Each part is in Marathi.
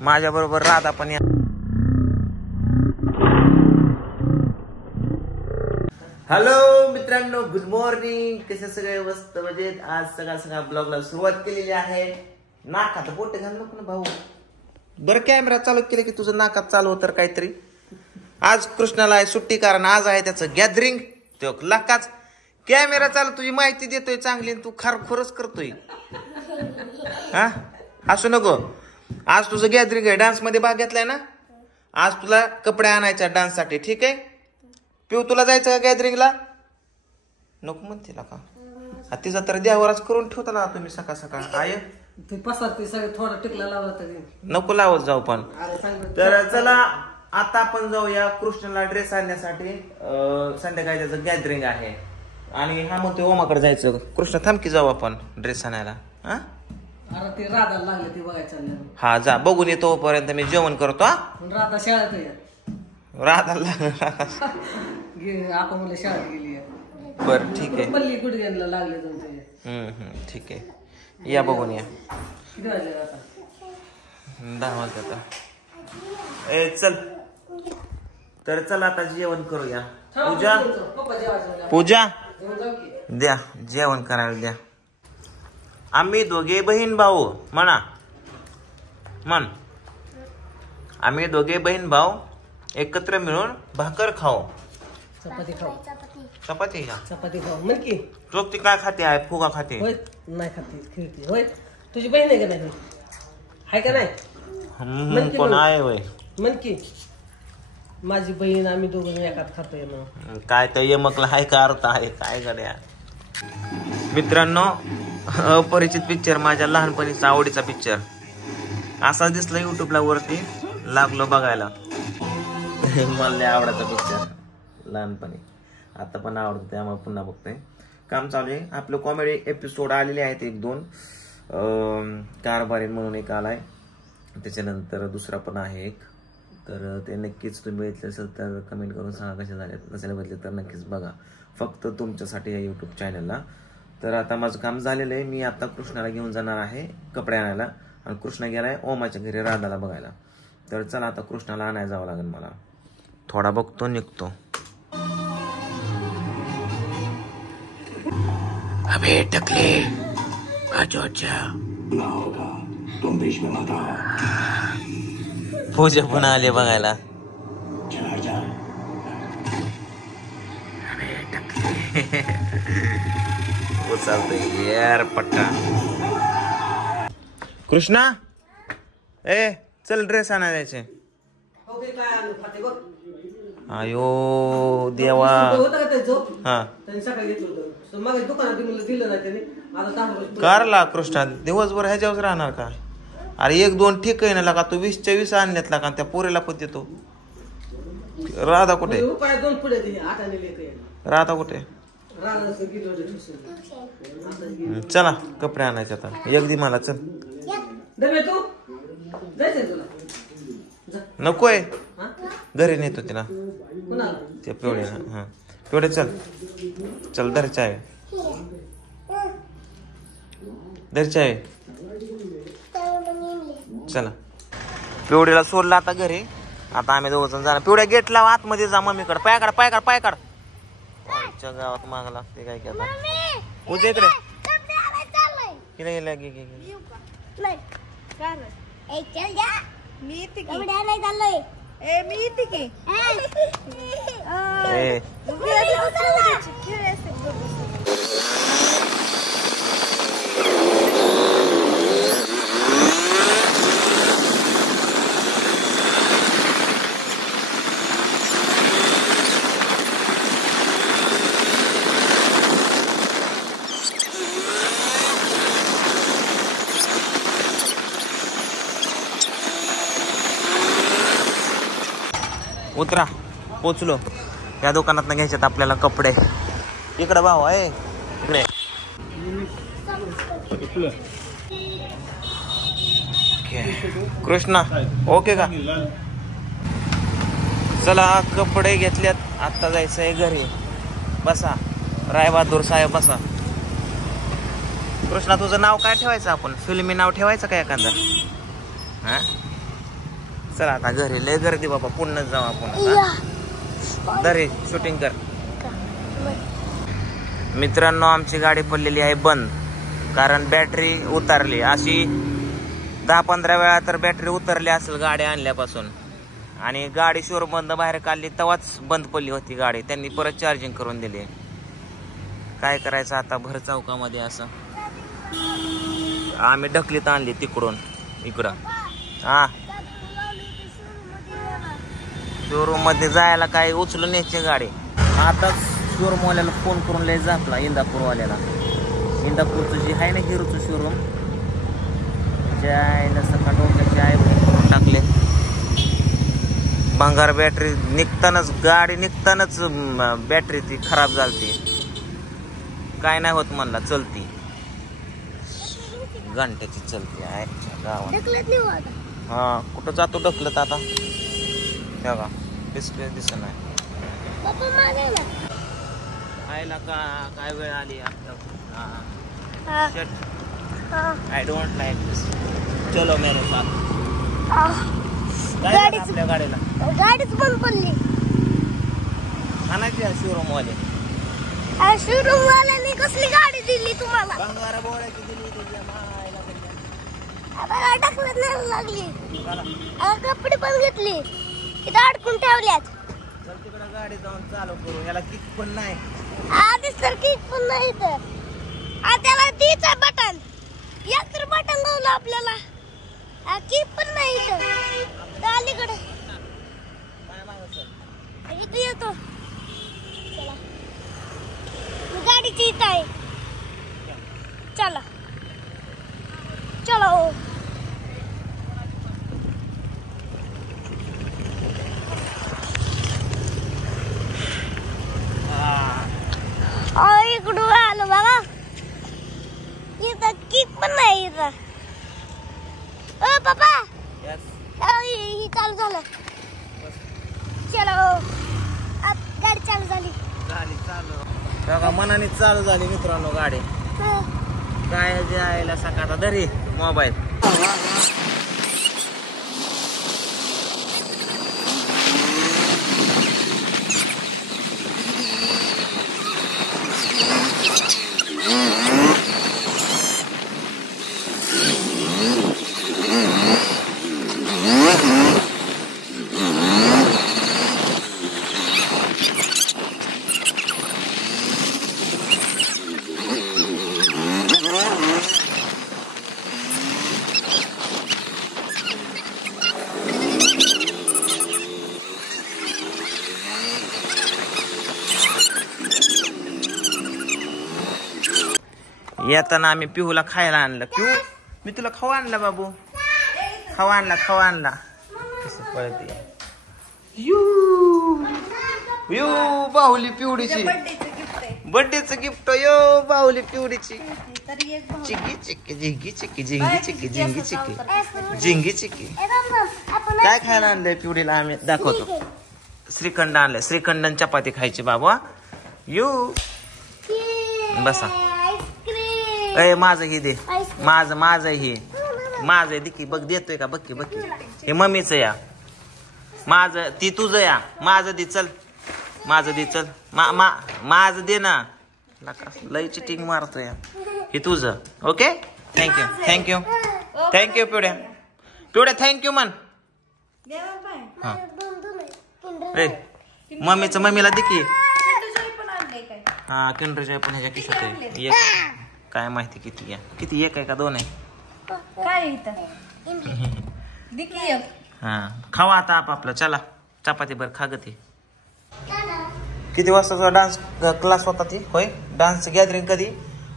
माझ्या बरोबर राधा पण या. हॅलो मित्रांनो, गुड मॉर्निंग. कसे सगळे मस्त मजेत. आज सकाळ ब्लॉगला सुरुवात केलेली आहे. नाकात बोट घाल नको ना भाऊ. बरं कॅमेरा चालू केले की तुझं नाकात चालू होतं काहीतरी. आज कृष्णाला आहे सुट्टी, कारण आज आहे त्याचं गॅदरिंग. तो लकाच कॅमेरा चालू, तुझी माहिती देतोय चांगली, तू खरच करतोय. हा असू नको. आज तुझं गॅदरिंग आहे. डान्स मध्ये भाग घेतलाय ना. आज तुला कपडे आणायचे डान्स साठी, ठीक आहे. पिऊ तुला जायचं का गॅदरिंगला? नको म्हणते का तिचा तर देवावरच करून ठेवता ना तुम्ही सकाळ सकाळ. आय थोडा टिकला लावला तरी नको लावत जाऊ. पण तर चला आता आपण जाऊया कृष्णाला ड्रेस आणण्यासाठी. संध्याकाळी त्याचं गॅदरिंग आहे आणि हा मग ते ओमाकडे जायचं. कृष्ण थांबकी जाऊ आपण ड्रेस आणायला. हा ते राधाला लागले ते बघायचं. हा जा बघून येतो पर्यंत मी जेवण करतो. राधा शाळेत राधाला आपण मला शाळेत गेली. बर ठीक आहे. पल्ली गुडघ्यांना लागले. ठीक आहे, या बघून या. किती वाजले आता? 10 वाजता. ए चल तर चल आता जेवण करूया. पूजा द्या जेवण करायला द्या. आम्ही दोघे बहीण भाऊ म्हणा म्हण. आम्ही दोघे बहीण भाऊ एकत्र मिळून भाकर खाऊ. चपाती खाऊ. चपाती का? चपाती खाऊ म्हण की. चोपती काय खाते आहे? फुगा खाते? होय नाही खाते, खेळते. होय तुझी बहीण आहे का नाही? आहे का नाही? कोण आहे होय? म्हण की माझी बहीण, आम्ही दोघं एकात खातोय ना. काय तर यमकला आहे का अर्थ आहे काय गड्या. मित्रांनो, अपरिचित पिक्चर माझ्या लहानपणीचा आवडीचा पिक्चर असा दिसला युट्यूबला वरती. लागलो बघायला. मला आवडायचा पिक्चर लहानपणी, आता पण आवडतो त्यामुळे पुन्हा बघतोय. काम चालू आहे आपलं. कॉमेडी एपिसोड आलेले आहेत 1-2. कारभारी म्हणून एक आलाय, त्याच्यानंतर दुसरा पण आहे एक. तर ते नक्कीच तुम्ही बघितले असेल तर कमेंट करून सांगा कशा झाले. नसेल बघितले तर नक्कीच बघा, फक्त तुमच्यासाठी या यूट्यूब चॅनलला. तर आता माझं काम झालेलं आहे. मी आता कृष्णाला घेऊन जाणार आहे कपडे आणायला, आणि कृष्णा गेलाय ओमाच्या घरी राधाला बघायला. तर चला आता कृष्णाला आणायला जावं लागेल मला. थोडा बघतो निघतो. अबे टकले पूजा पुन्हा आले बघायला. चालतंय यार पट्टा. कृष्णा ए चल ड्रेस आणायला जायचे. अयो देवा. हा कारला कृष्णा दिवसभर ह्याच्यावर राहणार का? अरे 1-2 ठीक आहे ना का. तू 20च्या 20 आणल्यात का. त्या पोरीला पण देतो. राधा कुठे? राधा कुठे? चला कपडे आणायचे आता. एकदी मला चल. नकोय घरी नेतो तिला. ते पिवडे. हा पिवडे चल चल. धरच्या आहे धरच्या आहे. चला पिवडीला सोडला आता घरी. आता आम्ही 2 जण जाणार. पिवड्या गेट लावा, आतमध्ये जा. मम्मीकडे पाय काढ पाय काढ पाय काढ. आमच्या गावात माग लागते काय की. आता उद्या इकडे गेला गेला गे गे उतरा. पोचलो. या दुकानात घ्यायच्यात आपल्याला कपडे. इकडे भाऊ आहे इकडे. कृष्णा ओके का? चला कपडे घेतल्यात. आता जायचंय घरी. बसा रायबहादूर साहेब बसा. कृष्णा तुझं नाव काय ठेवायचं आपण? फिल्मी नाव ठेवायचं का एखादं? हा चला आता घरी लय गर्दी बाबा पुन्हा जाऊ आपण आता. दरे शूटिंग कर. मित्रांनो आमची गाडी पडलेली आहे बंद कारण बॅटरी उतरली. अशी 10-15 वेळा तर बॅटरी उतरली असेल गाडी आणल्यापासून. आणि गाडी शोरूम बंद बाहेर काढली तेव्हाच बंद पडली होती गाडी. त्यांनी परत चार्जिंग करून दिली. काय करायचं आता भर चौकामध्ये असं. आम्ही ढकलीत आणली तिकडून इकडं. हा शोरूम मध्ये जायला काय उचलून न्यायची गाडी. आता शोरूम वाल्याला फोन करून लय झापला इंदापूर वाल्याला. इंदापूरचं जे आहे ना हिरोचं शोरूम जायला सकाळ डोक्याची आहे करून टाकले. भंगार बॅटरी निघतानाच गाडी निघतानाच बॅटरी ती खराब झालती. काय नाही होत म्हणला चलती. घंट्याची चलती आहे गावात. हा कुठं जातो ढकलत आता बघा डिस्प्ले दिसत नाही. आयला का काय वेळ आली आय डोंट लाईक दिस. चलो मेरे साथ. आपल्या गाडीला गाडीच बंद पडली. आणायची शोरूम वाले. शोरूम वाल्याने कसली गाडी दिली तुम्हाला? बंगारा बोळ्याची दिली तुझ्या मायला. आता टाकण्यात नाही लागली. कपडे पण घेतली इथं अडकून ठेवल्यात. चल तिकडे गाडी जाऊन चालू करू. याला किक पण नाही. आधीच तर किक पण नाही इथं. त्याला तीच बटन एक तर बटन गावलं आपल्याला. किक पण नाही इथं. अलीकडे इथं येतो. चला गाडीची इथं आहे. चला चलो. इकडून आलो बघा. इथं किक पण नाही इथं. ओ पप्पा ही चालू झालं. चलो गाडी चालू झाली. बघा मनाने चालू झाली मित्रांनो गाडी. काय जायला सकाळ दरी मोबाईल. येताना आम्ही पिहूला खायला आणलं. पिहू मी तुला खाऊ आणला बाबू. खाऊ आणला. कसं पळते यू बाहुली पिवडीची. बर्थडेचं गिफ्ट यो बाहुली पिवडीची. चिकी चिकी झिंगी चिकी झिंगी चिकी झिंगी चिकी झिंगी चिकी. काय खायला आणलंय पिवडीला आम्ही दाखवतो. श्रीखंड आणलंय. श्रीखंड आणि चपाती खायची बाबा. यू बसा. अय माझं हे दे. माझं हे माझं दिकी बघ देतोय का. बक्की हे मम्मीच या. माझं ती तुझं या. माझं दे चल. माझं दे चल. माझं दे ना. लय चिटिंग मारतोय. हे तुझं. ओके थँक्यू पिवड्या थँक्यू म्हण. हा मम्मीचं मम्मीला दिकी. हा किंडर जॉय पण ह्याच्या किशात आहे. काय माहिती किती एक आहे का दोन आहे. हा खावा आता आपलं. चला चपाती भर खा ग. ती किती वाजता डान्स क्लास होता ती होय. डान्स गॅदरिंग कधी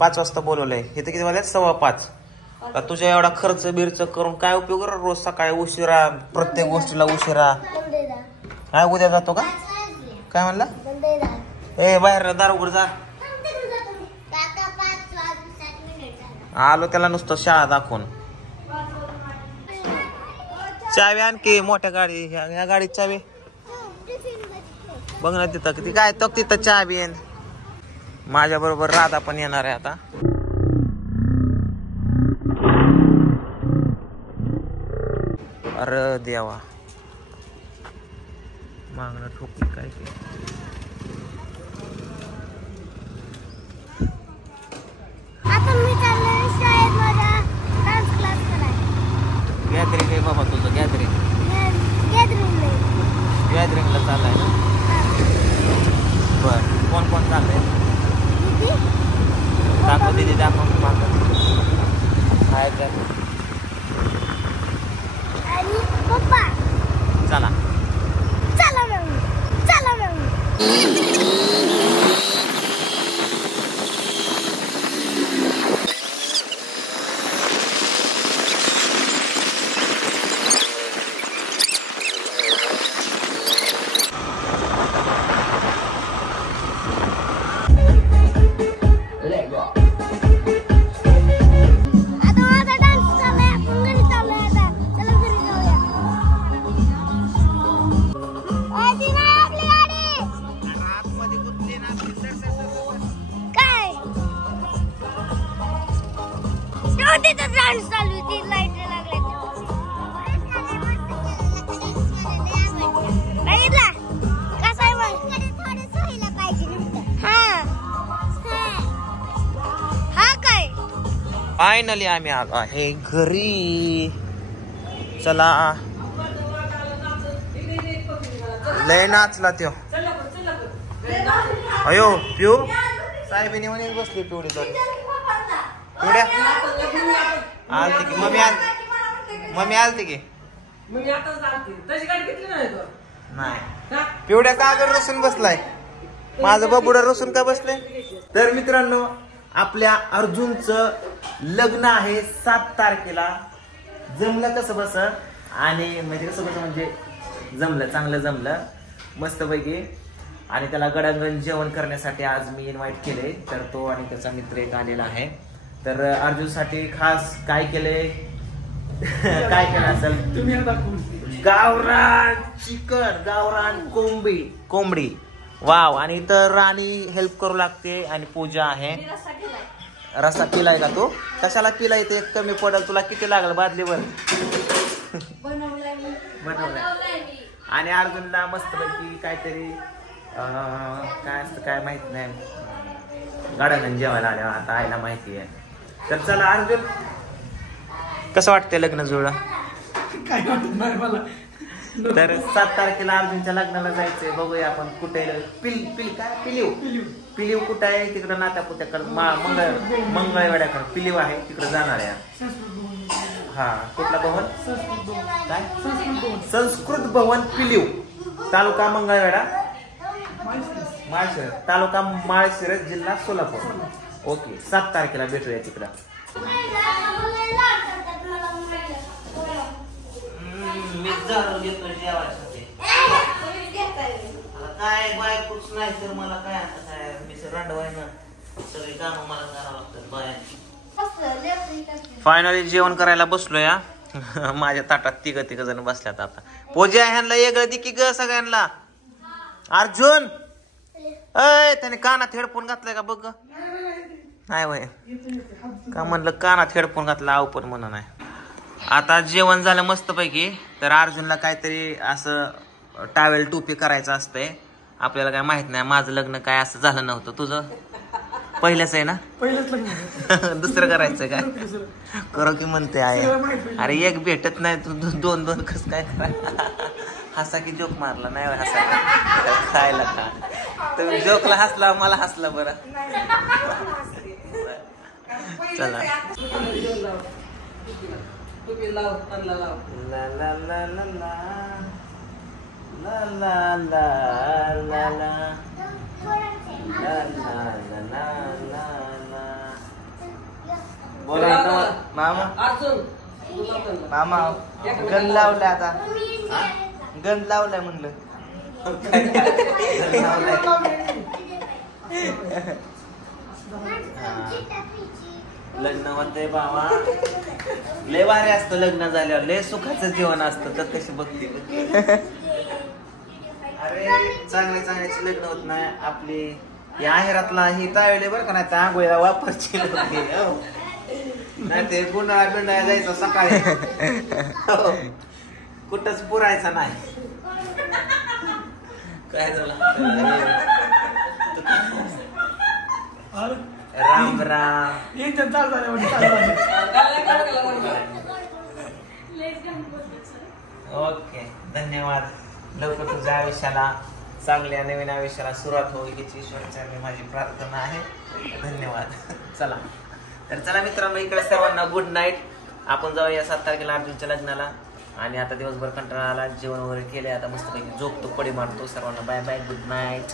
5 वाजता बोलवलंय. इथं किती वाजले 5:15. तुझ्या एवढा खर्च बिर्च करून काय उपयोग. रोज सकाळी उशिरा प्रत्येक गोष्टीला उशिरा. काय उद्या जातो का काय म्हणला. ए बाहेर दार उघड जा. आलो त्याला नुसतं शाळा दाखवून. चावी आणखी मोठ्या गाडी. ह्या गाडीत चावी बघ ना तिथं किती काय तो तिथं चावी आहे. माझ्या बरोबर राधा पण येणार आहे आता. अरे देवा मागणं ठोकली काय ते. आता मी चाललोय शाळेत माझ्या डान्स क्लास करायला. गॅदरिंग आहे बाबा तुझं, गॅदरिंग गॅदरिंगला चाललाय ना. बर कोण कोण चाललंय दाखव दिदी, दाखव काय आणि पप्पा. चला चला मग, चला मग. आता माझा डान्स चाललाय, आपण घरी चाललोय आता. चला घरी जाऊया. ती नाही आपली गाडी. काय तेव्हा तिथं डान्स चालू आहे, ती लाईट लागल्या बघितला कसा आहे मग. थोडं सोयीला पाहिजे नुसतं. हा काय फायनली आम्ही आलो आहे घरी. चला लय नाचला त्यो. अयो पिऊ साहेबीने म्हणे बसली पिवडी तर पिवड्या आलती की मम्मी आलती की नाही. पिवड्या का अगर रसून बसलाय, माझं बबुडा रसून का बसलंय. तर मित्रांनो आपल्या अर्जुनचं लग्न आहे 7 तारखेला. जमलं कसं बस आणि म्हणजे कसं बस म्हणजे जमलं, चांगलं जमलं मस्तपैकी. आणि त्याला गडांगण जेवण करण्यासाठी आज मी इन्व्हाइट केले. तर तो आणि त्याचा मित्र एक आलेला आहे. तर अर्जुनसाठी खास काय केले काय केलं असेल, गावरान चिकन, गावरान कोंबडी वाव. आणि इतर राणी हेल्प करू लागते आणि पूजा आहे. रस्सा पिलाय का तू? कशाला पिलाय ते कमी पडेल तुला, किती लागल बादलीवर बनवलाय. आणि अर्जुनला मस्तपैकी काहीतरी काय असतं काय माहित नाही, गाड्यानं जेवायला आल्या आता आईला माहिती आहे. तर चला अर्जुन कसं वाटतंय लग्न जुळलं? काय वाटत नाही मला. तर 7 तारखेला अर्जुनच्या लग्नाला जायचंय. बघूया आपण कुठे पिलीव कुठं आहे तिकडं नात्यापुत्याकडे मंगळवेड्याकडे पिलीव आहे तिकडे जाणार आहे. हा कुठला भवन काय? संस्कृत भवन पिलीव, तालुका मंगळवेढा, माळशिरस तालुका माळशिरस, जिल्हा सोलापूर. ओके 7 तारखेला भेटूया तिकडं. काय बायकोच नाही तर मला काय आता काय मी रांडवाय ना, सगळी कामं मला करावं लागतात बायांची. फायनली जेवण करायला बसलो या. माझ्या ताटात तिघ जण बसल्यात. आता पूजा ह्यांना एक दि की ग सगळ्यांना. अर्जुन अय त्याने कानात हेडफोन घातलाय का बघ. नाही वय का म्हणलं कानात हेडफोन घातला आव पण म्हणा नाही. आता जेवण झालं मस्तपैकी. तर अर्जुनला काहीतरी असं टावेल टोपी करायचं असतंय. आपल्याला काय माहित नाही, माझं लग्न काय असं झालं नव्हतं. तुझं पहिलंच आहे ना? पहिलंच लग्न. दुसरं करायचं काय? करो की म्हणते आहे. अरे एक भेटत नाही तू दोन कस काय करा. हसा की जोक मारला नाही हसा खायला का तुम्ही जोकला हसला मला हसला बरं. चला ला ला ला ला ला ला ला ला बोला मामा. मामा गंध लावलाय आता, गंध लावलाय म्हणलं. लग्न होतंय बाबा, लय भारी असतं लग्न झाल्यावर, लय सुखाचं जीवन असतं. तर कशी बघते अरे चांगले चांगल्याचे लग्न होत नाही आपली. या आहेरातला ही तावेले बरं का नाही तर आंघोळीला वापरची नाही ते गुंडाळा बिंडाळा जायचं सकाळी कुठंच पुरायचं नाही. काय झालं राम राम. ओके धन्यवाद. लवकर तुझ्या आयुष्याला चांगल्या नवीन आयुष्याला सुरुवात होईल हीच ईश्वराची माझी प्रार्थना आहे. धन्यवाद. चला तर चला मित्रांनो, इकडे सर्वांना गुड नाईट. आपण जाऊया 7 तारखेला अर्जुनच्या लग्नाला. आणि आता दिवसभर कंटाळा आला, जेवण वगैरे केले, आता मस्तपैकी झोपतो, पडी मारतो. सर्वांना बाय बाय, गुड नाईट.